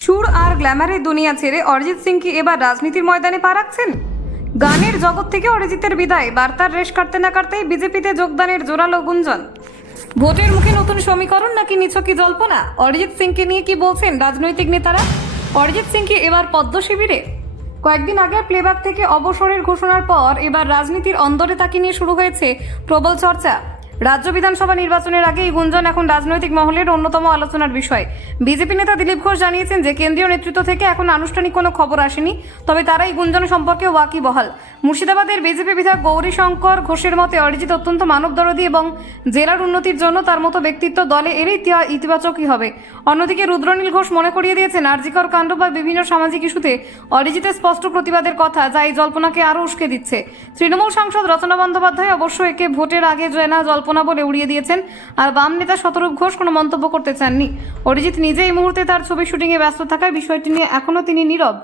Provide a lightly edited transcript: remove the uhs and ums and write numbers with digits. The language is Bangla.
সুর আর গ্ল্যামারের দুনিয়া ছেড়ে অরিজিৎ সিং কি এবার রাজনীতির ময়দানে পা রাখছেন? গানের জগৎ থেকে অরিজিতের বিদায়, বার্তার রেশ কাটতে না কাটতেই বিজেপিতে যোগদানের জোরালো গুঞ্জন। ভোটের মুখে নতুন সমীকরণ নাকি নিছকি জল্পনা? অরিজিৎ সিংকে নিয়ে কি বলছেন রাজনৈতিক নেতারা? অরিজিৎ সিং কি এবার পদ্ম শিবিরে? কয়েকদিন আগে প্লেব্যাক থেকে অবসরের ঘোষণার পর এবার রাজনীতির অন্দরে তাকে নিয়ে শুরু হয়েছে প্রবল চর্চা। রাজ্য বিধানসভা নির্বাচনের আগে এই গুঞ্জন এখন রাজনৈতিক মহলের অন্যতম আলোচনার বিষয়। বিজেপি নেতা দিলীপ ঘোষ জানিয়েছেন যে কেন্দ্রীয় নেতৃত্ব থেকে এখন আনুষ্ঠানিক কোনো খবর আসেনি, তবে তারা এই গুঞ্জন সম্পর্কে ওয়াকিবহাল। মুর্শিদাবাদের বিজেপি বিধায়ক গৌরীশঙ্কর ঘোষের মতে অরিজিৎ অত্যন্ত মানবদরদী এবং জেলার উন্নতির জন্য তার মতো ব্যক্তিত্ব দলে এলেই ইতিবাচকই হবে। অন্যদিকে রুদ্রনীল ঘোষ মনে করিয়ে দিয়েছেন আরজিকর কাণ্ড বা বিভিন্ন সামাজিক ইস্যুতে অরিজিতের স্পষ্ট প্রতিবাদের কথা, যা এই জল্পনাকে আরও উস্কে দিচ্ছে। তৃণমূল সাংসদ রচনা বন্দ্যোপাধ্যায় অবশ্য একে ভোটের আগে জয়না জল্পনা বলে উড়িয়ে দিয়েছেন, আর বাম নেতা শতরূপ ঘোষ কোনো মন্তব্য করতে চাননি। অরিজিৎ নিজে এই মুহূর্তে তার ছবি শুটিংয়ে ব্যস্ত থাকায় বিষয়টি নিয়ে এখনও তিনি নীরব।